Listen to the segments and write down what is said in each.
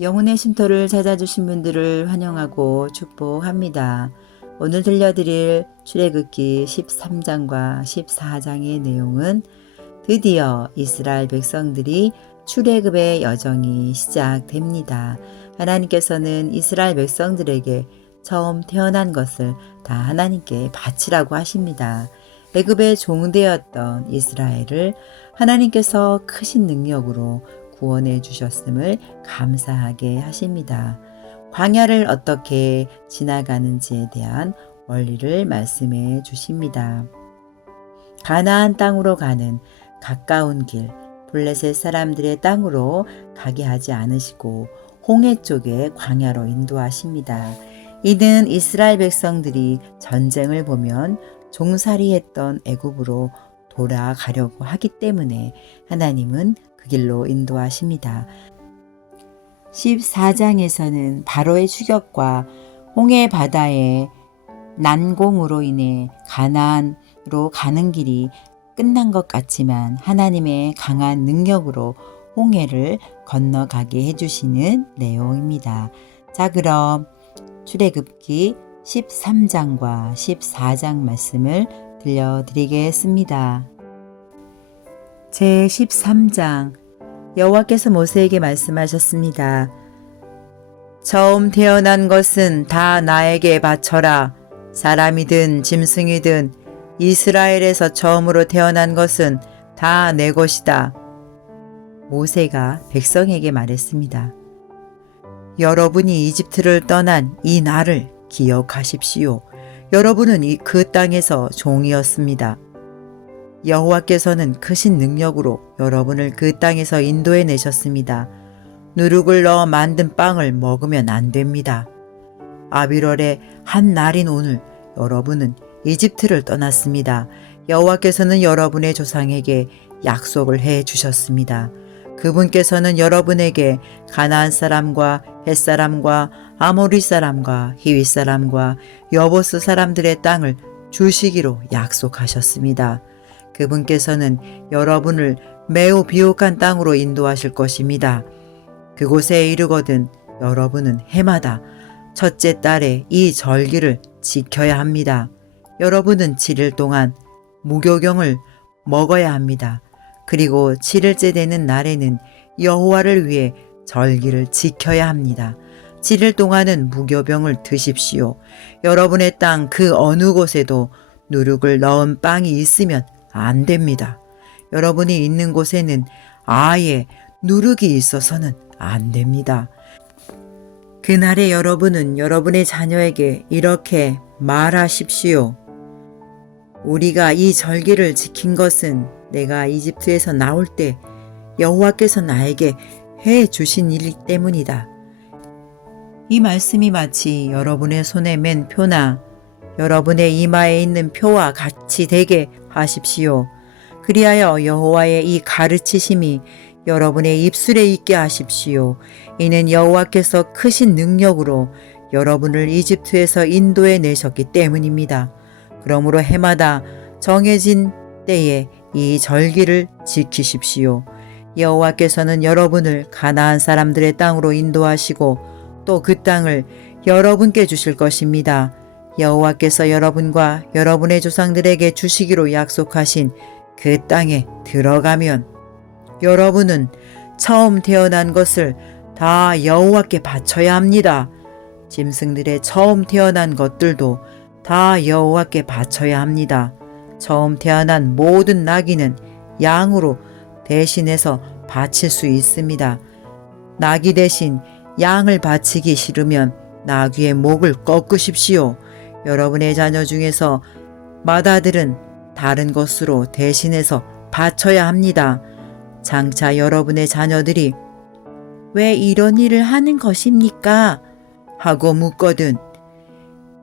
영혼의 쉼터를 찾아주신 분들을 환영하고 축복합니다. 오늘 들려드릴 출애굽기 13장과 14장의 내용은 드디어 이스라엘 백성들이 출애굽의 여정이 시작됩니다. 하나님께서는 이스라엘 백성들에게 처음 태어난 것을 다 하나님께 바치라고 하십니다. 애굽의 종되었던 이스라엘을 하나님께서 크신 능력으로 구원해 주셨음을 감사하게 하십니다. 광야를 어떻게 지나가는지에 대한 원리를 말씀해 주십니다. 가나안 땅으로 가는 가까운 길, 블레셋 사람들의 땅으로 가게 하지 않으시고 홍해 쪽의 광야로 인도하십니다. 이는 이스라엘 백성들이 전쟁을 보면 종살이했던 애굽으로 돌아가려고 하기 때문에 하나님은 그 길로 인도하십니다. 14장에서는 바로의 추격과 홍해 바다의 난공으로 인해 가나안으로 가는 길이 끝난 것 같지만 하나님의 강한 능력으로 홍해를 건너가게 해주시는 내용입니다. 자, 그럼 출애굽기 13장과 14장 말씀을 들려드리겠습니다. 제13장 여호와께서 모세에게 말씀하셨습니다. 처음 태어난 것은 다 나에게 바쳐라. 사람이든 짐승이든 이스라엘에서 처음으로 태어난 것은 다 내 것이다. 모세가 백성에게 말했습니다. 여러분이 이집트를 떠난 이 날을 기억하십시오. 여러분은 그 땅에서 종이었습니다. 여호와께서는 크신 능력으로 여러분을 그 땅에서 인도해 내셨습니다. 누룩을 넣어 만든 빵을 먹으면 안 됩니다. 아비월의 한 날인 오늘 여러분은 이집트를 떠났습니다. 여호와께서는 여러분의 조상에게 약속을 해 주셨습니다. 그분께서는 여러분에게 가나안 사람과 헷 사람과 아모리 사람과 히윗 사람과 여보스 사람들의 땅을 주시기로 약속하셨습니다. 그분께서는 여러분을 매우 비옥한 땅으로 인도하실 것입니다. 그곳에 이르거든 여러분은 해마다 첫째 달에 이 절기를 지켜야 합니다. 여러분은 7일 동안 무교경을 먹어야 합니다. 그리고 7일째 되는 날에는 여호와를 위해 절기를 지켜야 합니다. 7일 동안은 무교병을 드십시오. 여러분의 땅 그 어느 곳에도 누룩을 넣은 빵이 있으면 안 됩니다. 여러분이 있는 곳에는 아예 누룩이 있어서는 안 됩니다. 그날에 여러분은 여러분의 자녀에게 이렇게 말하십시오. 우리가 이 절기를 지킨 것은 내가 이집트에서 나올 때 여호와께서 나에게 해 주신 일 때문이다. 이 말씀이 마치 여러분의 손에 맨 표나 여러분의 이마에 있는 표와 같이 되게 하십시오. 그리하여 여호와의 이 가르치심이 여러분의 입술에 있게 하십시오. 이는 여호와께서 크신 능력으로 여러분을 이집트에서 인도해 내셨기 때문입니다. 그러므로 해마다 정해진 때에 이 절기를 지키십시오. 여호와께서는 여러분을 가나안 사람들의 땅으로 인도하시고 또 그 땅을 여러분께 주실 것입니다. 여호와께서 여러분과 여러분의 조상들에게 주시기로 약속하신 그 땅에 들어가면 여러분은 처음 태어난 것을 다 여호와께 바쳐야 합니다. 짐승들의 처음 태어난 것들도 다 여호와께 바쳐야 합니다. 처음 태어난 모든 나귀는 양으로 대신해서 바칠 수 있습니다. 나귀 대신 양을 바치기 싫으면 나귀의 목을 꺾으십시오. 여러분의 자녀 중에서 맏아들은 다른 것으로 대신해서 바쳐야 합니다. 장차 여러분의 자녀들이 왜 이런 일을 하는 것입니까? 하고 묻거든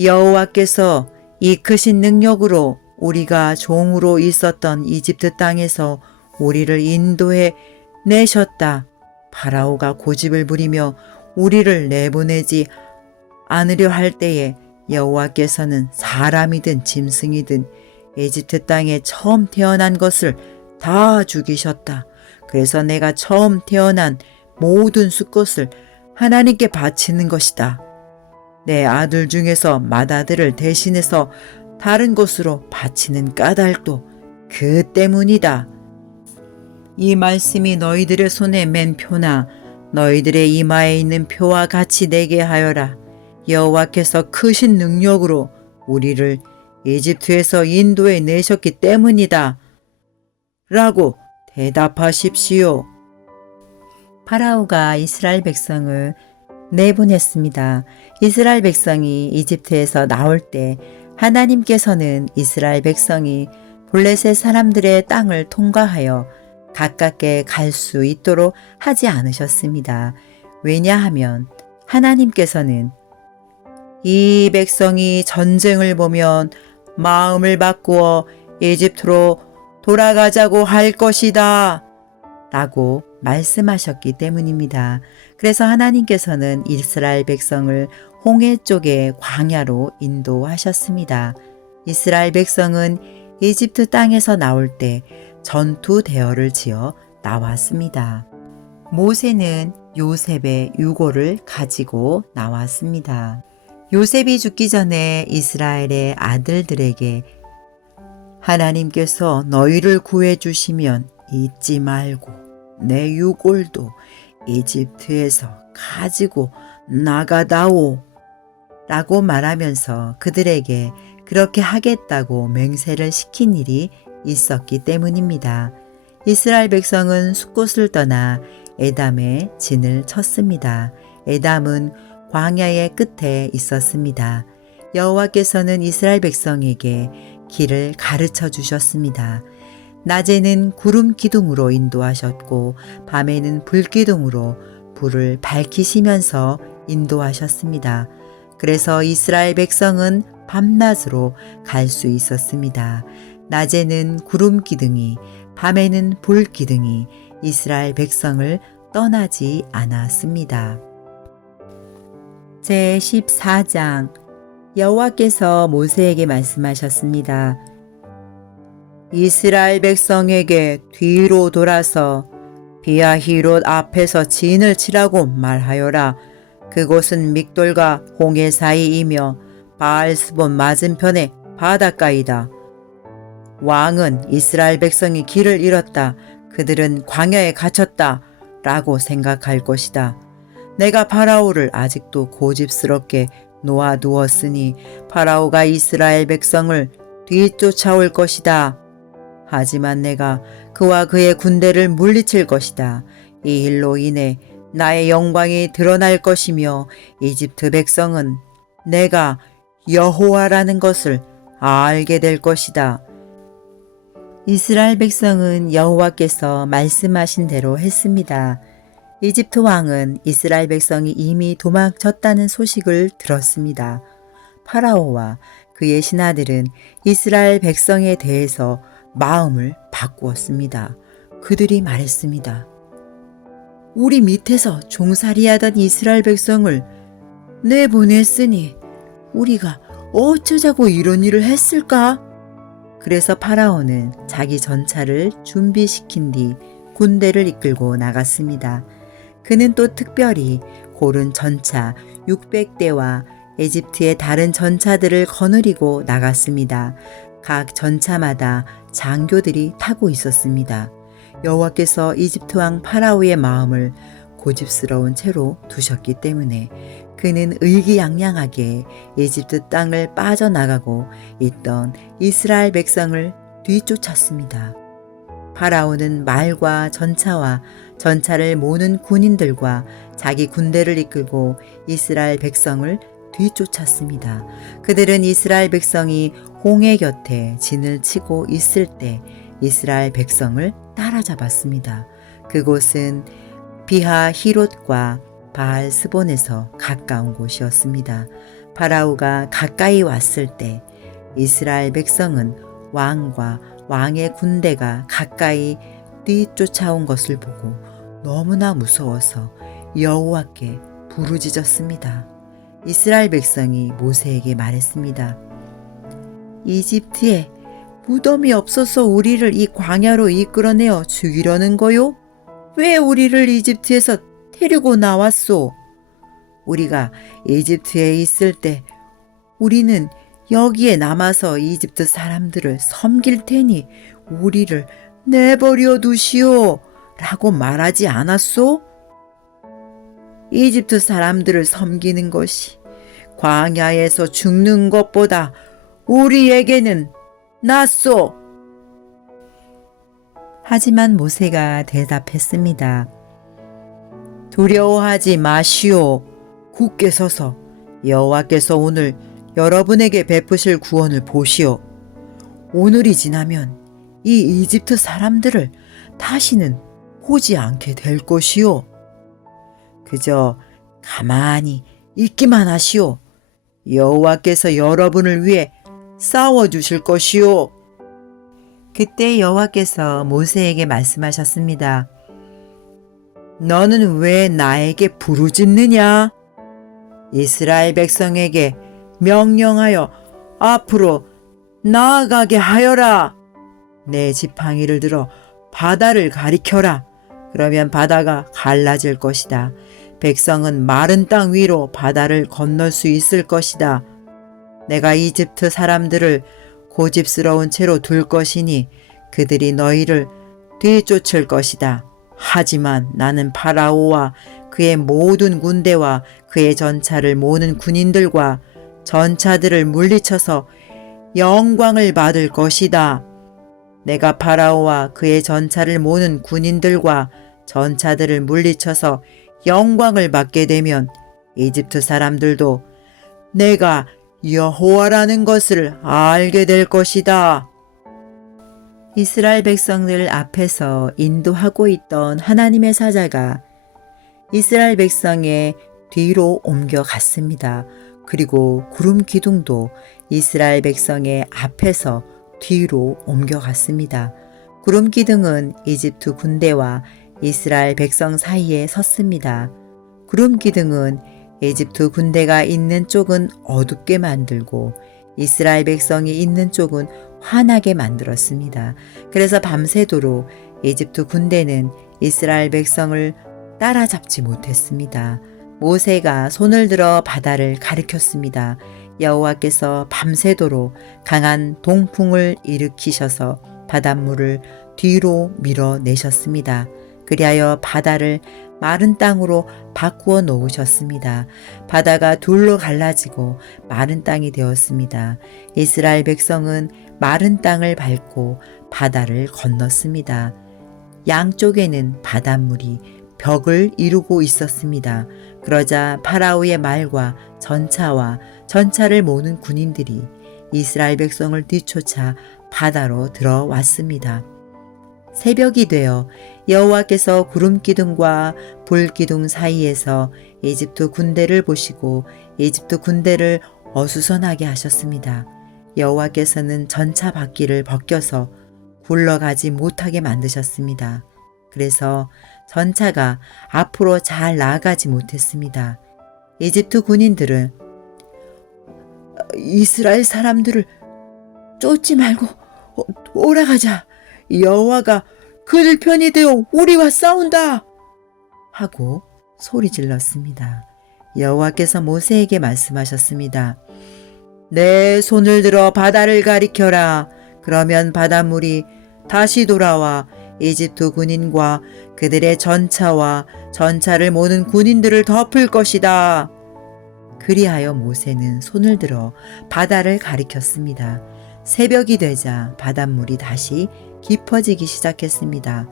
여호와께서 이 크신 능력으로 우리가 종으로 있었던 이집트 땅에서 우리를 인도해 내셨다. 파라오가 고집을 부리며 우리를 내보내지 않으려 할 때에 여호와께서는 사람이든 짐승이든 이집트 땅에 처음 태어난 것을 다 죽이셨다. 그래서 내가 처음 태어난 모든 수컷을 하나님께 바치는 것이다. 내 아들 중에서 맏아들을 대신해서 다른 곳으로 바치는 까닭도 그 때문이다. 이 말씀이 너희들의 손에 맨 표나 너희들의 이마에 있는 표와 같이 되게 하여라. 여호와께서 크신 능력으로 우리를 이집트에서 인도해 내셨기 때문이다. 라고 대답하십시오. 파라오가 이스라엘 백성을 내보냈습니다. 이스라엘 백성이 이집트에서 나올 때 하나님께서는 이스라엘 백성이 블레셋 사람들의 땅을 통과하여 가깝게 갈 수 있도록 하지 않으셨습니다. 왜냐하면 하나님께서는 이 백성이 전쟁을 보면 마음을 바꾸어 이집트로 돌아가자고 할 것이다 라고 말씀하셨기 때문입니다. 그래서 하나님께서는 이스라엘 백성을 홍해 쪽의 광야로 인도하셨습니다. 이스라엘 백성은 이집트 땅에서 나올 때 전투 대열을 지어 나왔습니다. 모세는 요셉의 유고를 가지고 나왔습니다. 요셉이 죽기 전에 이스라엘의 아들들에게 하나님께서 너희를 구해주시면 잊지 말고 내 유골도 이집트에서 가지고 나가다오 라고 말하면서 그들에게 그렇게 하겠다고 맹세를 시킨 일이 있었기 때문입니다. 이스라엘 백성은 숫곳을 떠나 에담에 진을 쳤습니다. 에담은 광야의 끝에 있었습니다. 여호와께서는 이스라엘 백성에게 길을 가르쳐 주셨습니다. 낮에는 구름 기둥으로 인도하셨고 밤에는 불 기둥으로 불을 밝히시면서 인도하셨습니다. 그래서 이스라엘 백성은 밤낮으로 갈 수 있었습니다. 낮에는 구름 기둥이, 밤에는 불 기둥이 이스라엘 백성을 떠나지 않았습니다. 제14장 여호와께서 모세에게 말씀하셨습니다. 이스라엘 백성에게 뒤로 돌아서 비아히롯 앞에서 진을 치라고 말하여라. 그곳은 믹돌과 홍해 사이이며 바알스본 맞은편의 바닷가이다. 왕은 이스라엘 백성이 길을 잃었다. 그들은 광야에 갇혔다. 라고 생각할 것이다. 내가 파라오를 아직도 고집스럽게 놓아두었으니 파라오가 이스라엘 백성을 뒤쫓아올 것이다. 하지만 내가 그와 그의 군대를 물리칠 것이다. 이 일로 인해 나의 영광이 드러날 것이며 이집트 백성은 내가 여호와라는 것을 알게 될 것이다. 이스라엘 백성은 여호와께서 말씀하신 대로 했습니다. 이집트 왕은 이스라엘 백성이 이미 도망쳤다는 소식을 들었습니다. 파라오와 그의 신하들은 이스라엘 백성에 대해서 마음을 바꾸었습니다. 그들이 말했습니다. 우리 밑에서 종살이하던 이스라엘 백성을 내보냈으니 우리가 어쩌자고 이런 일을 했을까? 그래서 파라오는 자기 전차를 준비시킨 뒤 군대를 이끌고 나갔습니다. 그는 또 특별히 고른 전차 600대와 이집트의 다른 전차들을 거느리고 나갔습니다. 각 전차마다 장교들이 타고 있었습니다. 여호와께서 이집트 왕 파라오의 마음을 고집스러운 채로 두셨기 때문에 그는 의기양양하게 이집트 땅을 빠져나가고 있던 이스라엘 백성을 뒤쫓았습니다. 파라오는 말과 전차와 전차를 모는 군인들과 자기 군대를 이끌고 이스라엘 백성을 뒤쫓았습니다. 그들은 이스라엘 백성이 홍해 곁에 진을 치고 있을 때 이스라엘 백성을 따라잡았습니다. 그곳은 비하 히롯과 바알스본에서 가까운 곳이었습니다. 파라오가 가까이 왔을 때 이스라엘 백성은 왕과 왕의 군대가 가까이 뒤쫓아온 것을 보고 너무나 무서워서 여호와께 부르짖었습니다. 이스라엘 백성이 모세에게 말했습니다. 이집트에 무덤이 없어서 우리를 이 광야로 이끌어내어 죽이려는 거요? 왜 우리를 이집트에서 데리고 나왔소? 우리가 이집트에 있을 때 우리는 여기에 남아서 이집트 사람들을 섬길 테니 우리를 내버려 두시오 라고 말하지 않았소? 이집트 사람들을 섬기는 것이 광야에서 죽는 것보다 우리에게는 낫소. 하지만 모세가 대답했습니다. 두려워하지 마시오. 굳게 서서 여호와께서 오늘 여러분에게 베푸실 구원을 보시오. 오늘이 지나면 이 이집트 사람들을 다시는 보지 않게 될 것이오. 그저 가만히 있기만 하시오. 여호와께서 여러분을 위해 싸워주실 것이오. 그때 여호와께서 모세에게 말씀하셨습니다. 너는 왜 나에게 부르짖느냐? 이스라엘 백성에게 명령하여 앞으로 나아가게 하여라. 내 지팡이를 들어 바다를 가리켜라. 그러면 바다가 갈라질 것이다. 백성은 마른 땅 위로 바다를 건널 수 있을 것이다. 내가 이집트 사람들을 고집스러운 채로 둘 것이니 그들이 너희를 뒤쫓을 것이다. 하지만 나는 파라오와 그의 모든 군대와 그의 전차를 모는 군인들과 전차들을 물리쳐서 영광을 받을 것이다. 내가 파라오와 그의 전차를 모는 군인들과 전차들을 물리쳐서 영광을 받게 되면 이집트 사람들도 내가 여호와라는 것을 알게 될 것이다. 이스라엘 백성들 앞에서 인도하고 있던 하나님의 사자가 이스라엘 백성의 뒤로 옮겨갔습니다. 그리고 구름 기둥도 이스라엘 백성의 앞에서 뒤로 옮겨갔습니다. 구름 기둥은 이집트 군대와 이스라엘 백성 사이에 섰습니다. 구름 기둥은 이집트 군대가 있는 쪽은 어둡게 만들고 이스라엘 백성이 있는 쪽은 환하게 만들었습니다. 그래서 밤새도록 이집트 군대는 이스라엘 백성을 따라잡지 못했습니다. 모세가 손을 들어 바다를 가리켰습니다. 여호와께서 밤새도록 강한 동풍을 일으키셔서 바닷물을 뒤로 밀어내셨습니다. 그리하여 바다를 마른 땅으로 바꾸어 놓으셨습니다. 바다가 둘로 갈라지고 마른 땅이 되었습니다. 이스라엘 백성은 마른 땅을 밟고 바다를 건넜습니다. 양쪽에는 바닷물이 벽을 이루고 있었습니다. 그러자 파라오의 말과 전차와 전차를 모는 군인들이 이스라엘 백성을 뒤쫓아 바다로 들어왔습니다. 새벽이 되어 여호와께서 구름 기둥과 불 기둥 사이에서 이집트 군대를 보시고 이집트 군대를 어수선하게 하셨습니다. 여호와께서는 전차 바퀴를 벗겨서 굴러가지 못하게 만드셨습니다. 그래서 전차가 앞으로 잘 나아가지 못했습니다. 이집트 군인들은 이스라엘 사람들을 쫓지 말고 오라가자. 여호와가 그들 편이 되어 우리와 싸운다 하고 소리 질렀습니다. 여호와께서 모세에게 말씀하셨습니다. 내 손을 들어 바다를 가리켜라. 그러면 바닷물이 다시 돌아와 이집트 군인과 그들의 전차와 전차를 모는 군인들을 덮을 것이다. 그리하여 모세는 손을 들어 바다를 가리켰습니다. 새벽이 되자 바닷물이 다시 깊어지기 시작했습니다.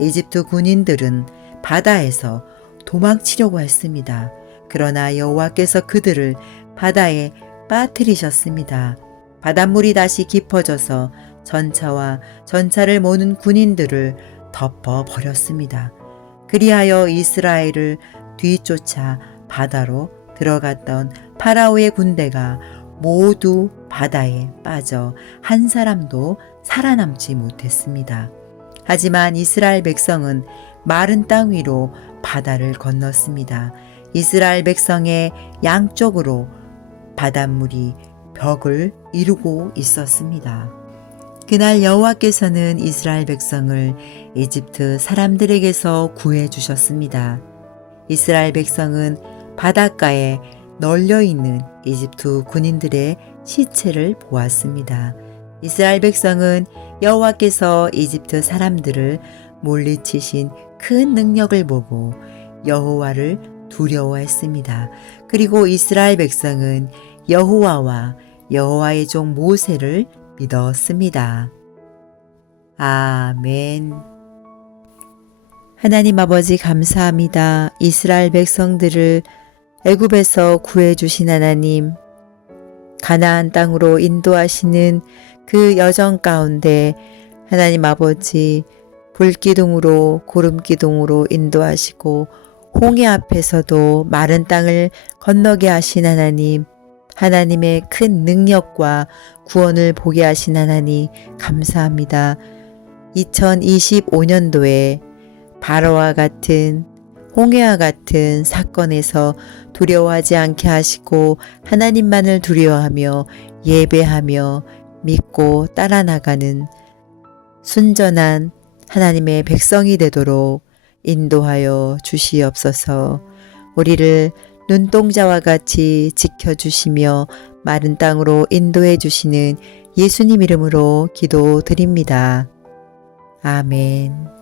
이집트 군인들은 바다에서 도망치려고 했습니다. 그러나 여호와께서 그들을 바다에 빠뜨리셨습니다. 바닷물이 다시 깊어져서 전차와 전차를 모는 군인들을 덮어버렸습니다. 그리하여 이스라엘을 뒤쫓아 바다로 들어갔던 파라오의 군대가 모두 바다에 빠져 한 사람도 살아남지 못했습니다. 하지만 이스라엘 백성은 마른 땅 위로 바다를 건넜습니다. 이스라엘 백성의 양쪽으로 바닷물이 벽을 이루고 있었습니다. 그날 여호와께서는 이스라엘 백성을 이집트 사람들에게서 구해 주셨습니다. 이스라엘 백성은 바닷가에 널려 있는 이집트 군인들의 시체를 보았습니다. 이스라엘 백성은 여호와께서 이집트 사람들을 물리치신 큰 능력을 보고 여호와를 두려워했습니다. 그리고 이스라엘 백성은 여호와와 여호와의 종 모세를 믿었습니다. 아멘. 하나님 아버지 감사합니다. 이스라엘 백성들을 애굽에서 구해주신 하나님, 가나안 땅으로 인도하시는 그 여정 가운데 하나님 아버지 불기둥으로 구름기둥으로 인도하시고 홍해 앞에서도 마른 땅을 건너게 하신 하나님, 하나님의 큰 능력과 구원을 보게 하신 하나님 감사합니다. 2025년도에 바로와 같은 홍해와 같은 사건에서 두려워하지 않게 하시고 하나님만을 두려워하며 예배하며 믿고 따라 나가는 순전한 하나님의 백성이 되도록 인도하여 주시옵소서. 우리를 눈동자와 같이 지켜주시며 마른 땅으로 인도해 주시는 예수님 이름으로 기도드립니다. 아멘.